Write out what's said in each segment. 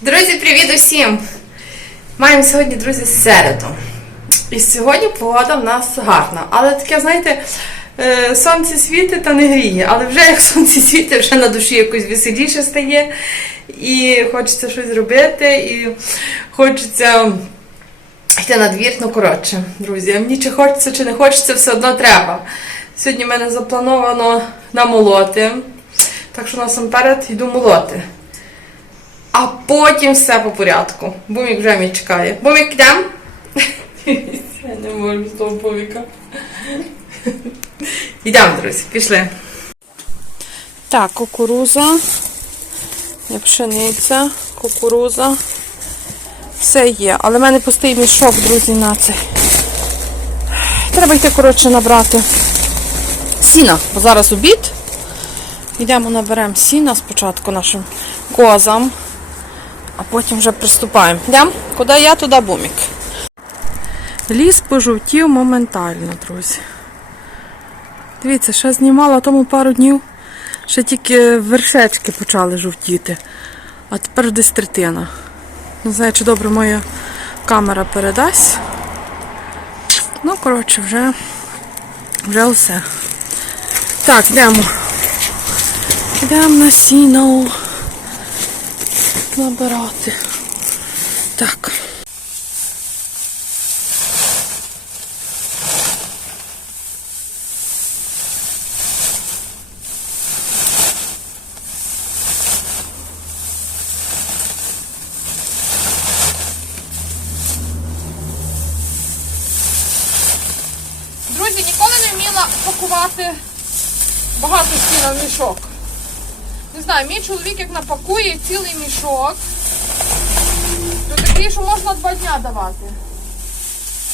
Друзі, привіт усім! Маємо сьогодні, друзі, середу. І сьогодні погода в нас гарна. Але таке, знаєте, е, сонце світить та не гріє. Але вже як сонце світить, вже на душі якось веселіше стає. І хочеться щось робити, і хочеться йти на двір, ну коротше, друзі. Мені чи хочеться, чи не хочеться, все одно треба. Сьогодні в мене заплановано намолоти. Так що насамперед йду молоти. Потім все по порядку. Бумік вже мені чекає. Бумік, йдемо? Я не можу з того буміка. Йдемо, друзі, пішли. Так, кукуруза, є пшениця, кукуруза. Все є. Але в мене пустий мішок, друзі, на це. Треба йти, коротше, набрати сіна, бо зараз обід. Йдемо наберемо сіна спочатку нашим козам, а потім вже приступаємо. Йдемо? Куди я, туди бумік. Ліс пожовтів моментально, друзі. Дивіться, ще знімала тому пару днів, ще тільки вершечки почали жовтіти, а тепер десь третина. Не знаю, чи добре моя камера передасть. Ну, коротше, вже, вже все. Так, йдемо. Йдемо на сіно набирати. Так. Друзі, ніколи не вміла пакувати багато сіна в мішок. Не знаю, мій чоловік як напакує цілий мішок, то такий, що можна два дня давати.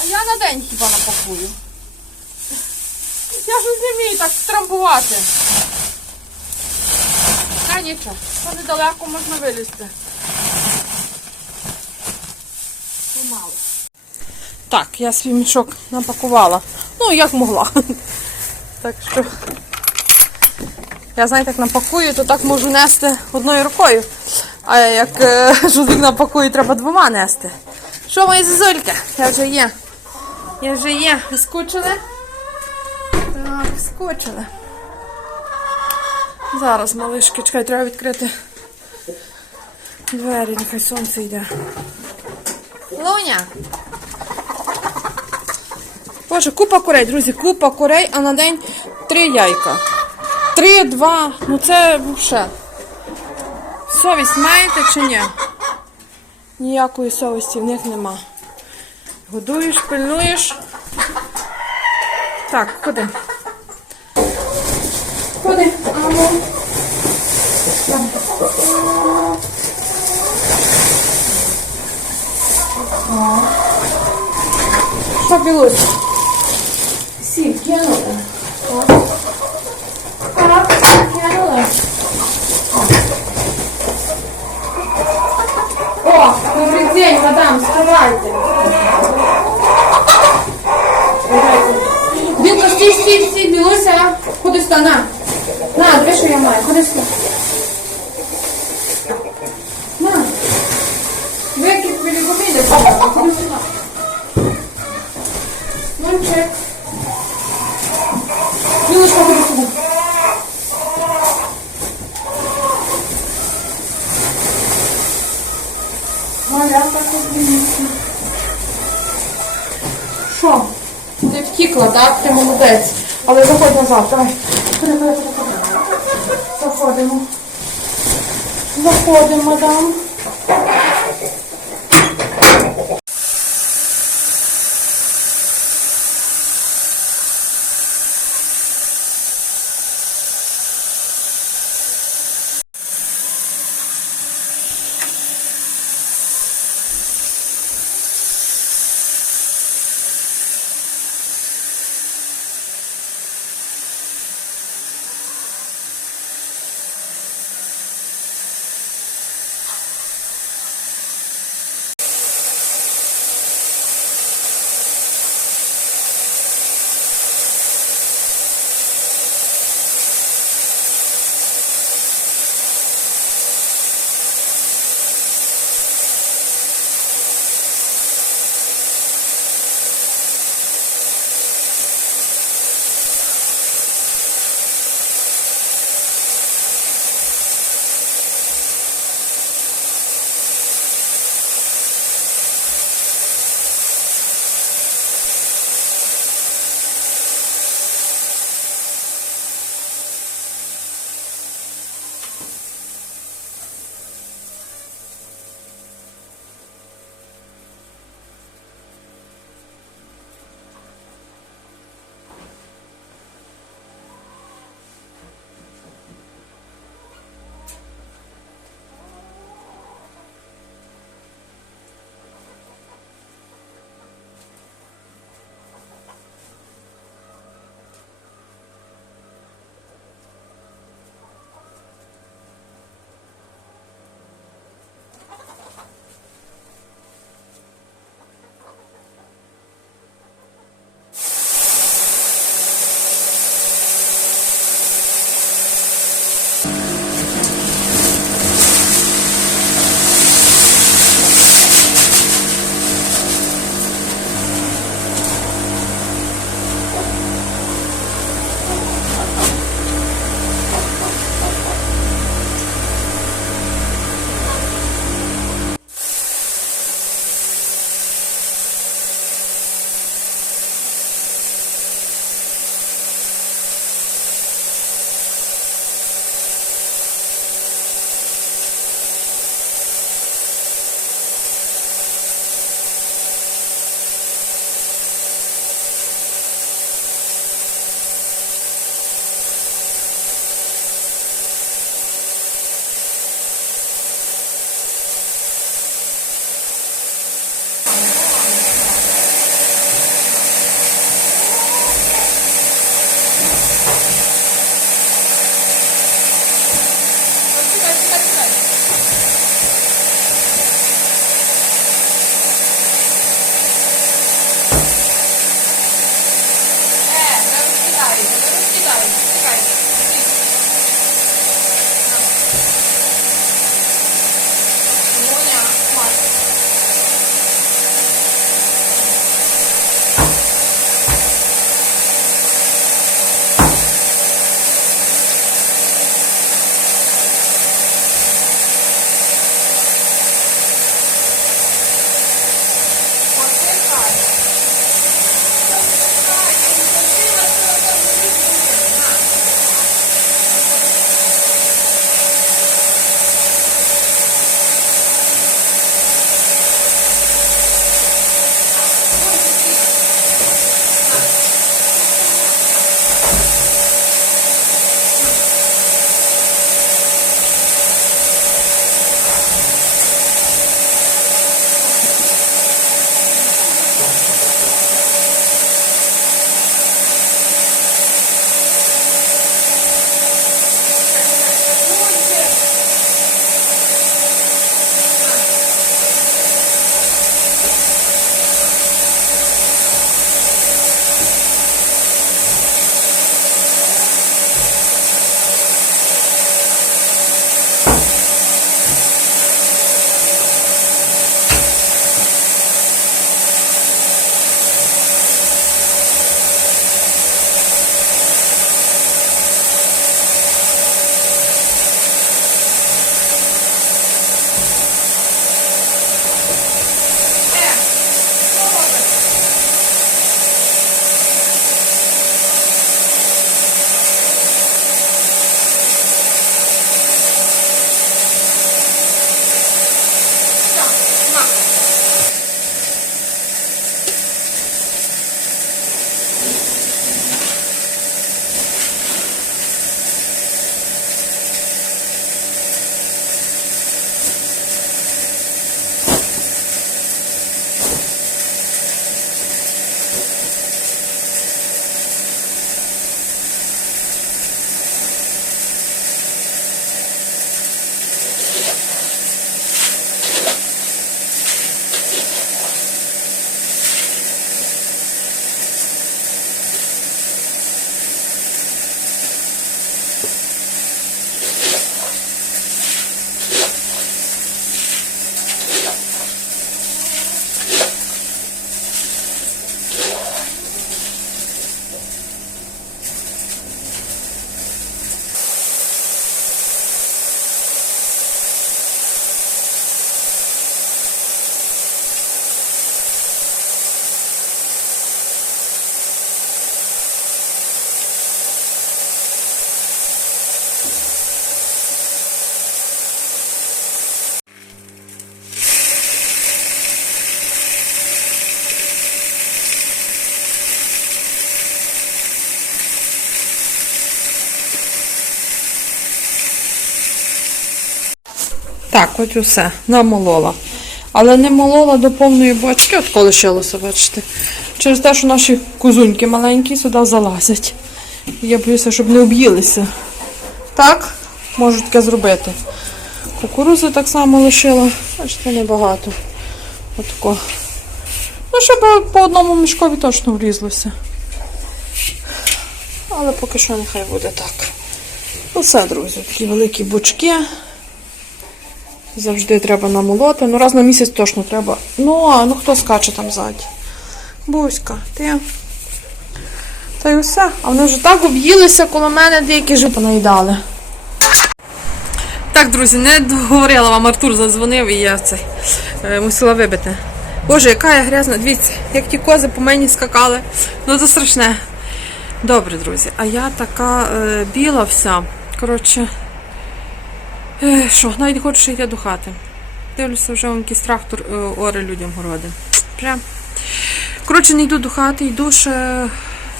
А я на день хіба напакую. Я ж не вмію так страмбувати. Та нічого, то недалеко можна вилізти. Помало. Так, я свій мішок напакувала. Ну, як могла. Так що. Я, знаєте, як напакую, то так можу нести одною рукою. А як е, чоловік напакує, треба двома нести. Що, мої зозульки? Я вже є. Я вже є. Скучили? Так, скучили. Зараз, малишки, чекай, треба відкрити двері, нехай сонце йде. Луня! Боже, купа курей, друзі, купа курей, а на день три яйка. Три, два, ну це взагалі. Совість маєте чи ні? Ніякої совісті в них нема. Годуєш, пильнуєш. Так, ходи. Ходи, амо. Що, білусь? Сі, кинули. Так, кинули. О, добрий день, мадам, вставайте. Білка, стій, стій, стій, білуся. Ходи сюди, на. На, диви, що я маю, ходи сюди. На. Викид перегубили, ходи сюди. Що? Ти втікла, так? Ти молодець. Але заходь назад, давай. Ходи, ходи, ходи, ходи. Заходимо. Заходимо, мадам. Yes. Так, от усе, намолола. Але не молола до повної бочки, от коли лишилося, бачите. Через те, що наші кузуньки маленькі сюди залазять. Я боюся, щоб не об'їлися. Так, можу таке зробити. Кукурузи так само лишила, бачите, небагато. Отако. Ну, щоб по одному мішкові точно влізлося. Але поки що нехай буде так. Оце, друзі, такі великі бочки. Завжди треба намолоти. Ну, раз на місяць точно треба. Ну, а ну хто скаче там ззаді? Буська, ти. Та й усе. А вони вже так об'їлися коло мене, деякі вже понаїдали. Так, друзі, не договорила вам, Артур задзвонив і я цей е, мусила вибити. Боже, яка я грязна. Дивіться, як ті кози по мені скакали. Ну це страшне. Добре, друзі. А я така е, біла вся. Коротше. Що, навіть ще йти до хати. Дивлюся, вже якийсь трактор е, оре людям городи. Прям. Коротше, не йду до хати, йду ще.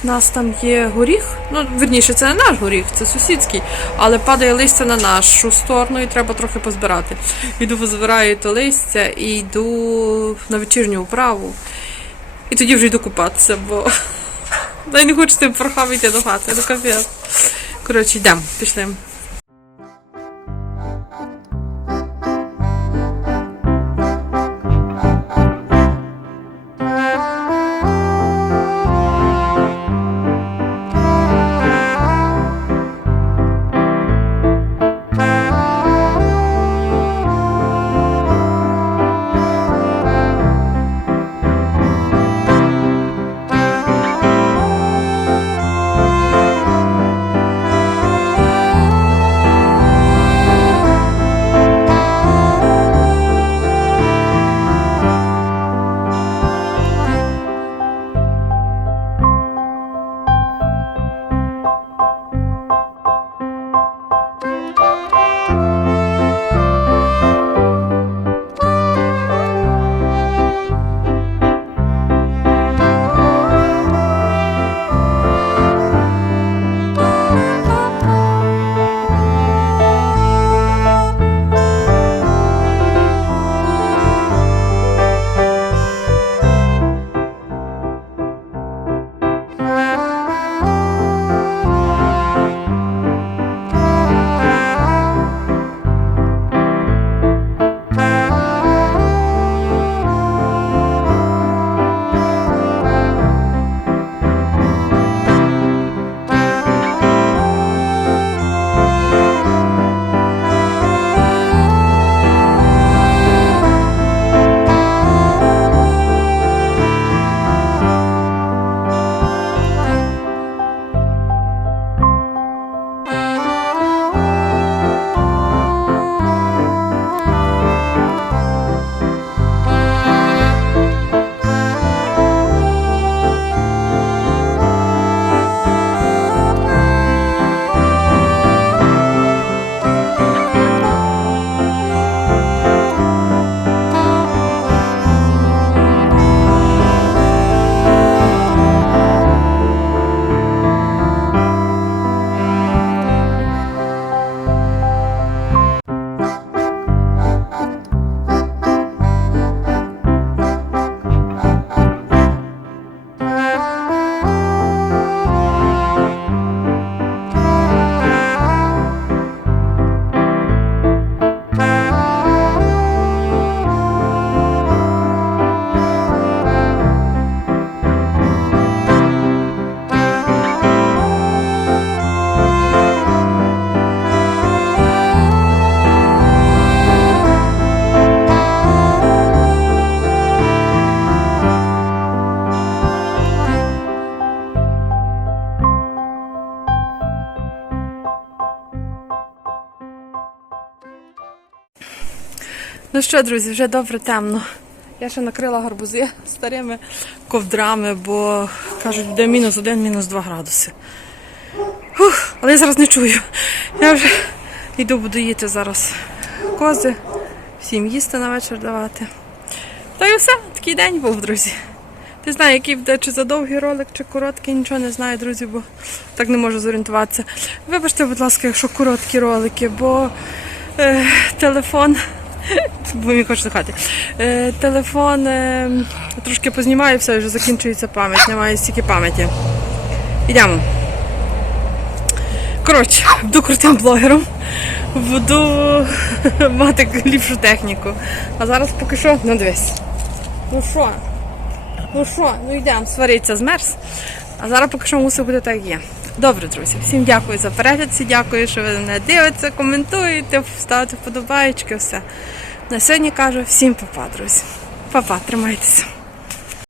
В нас там є горіх. Ну, верніше, це не наш горіх, це сусідський, але падає листя на нашу сторону і треба трохи позбирати. Йду позбираю то листя і йду на вечірню управу. І тоді вже йду купатися, бо я не хочу тим порхав йти до хати, ну капець. Коротше, йдемо, пішли. Ну що, друзі, вже добре темно. Я ще накрила гарбузи старими ковдрами, бо кажуть, буде мінус один, мінус два градуси. Фух, але я зараз не чую. Я вже йду буду їти зараз кози, всім їсти на вечір давати. Та й все, такий день був, друзі. Не знаю, який буде, чи за довгий ролик, чи короткий, нічого не знаю, друзі, бо так не можу зорієнтуватися. Вибачте, будь ласка, якщо короткі ролики, бо е, телефон. Бо мені хочеться хати. Е, телефон е, трошки познімаю, все, вже закінчується пам'ять, немає стільки пам'яті. Йдемо. Коротше, буду крутим блогером, буду мати ліпшу техніку. А зараз поки що, ну дивись. Ну що? Ну що, ну йдемо, свариться змерз. А зараз поки що мусить бути так як є. Добре, друзі, всім дякую за перегляд, всі дякую, що ви мене дивитеся, коментуєте, ставите вподобайки, все. На сьогодні кажу всім па-па, друзі. Па-па, тримайтеся.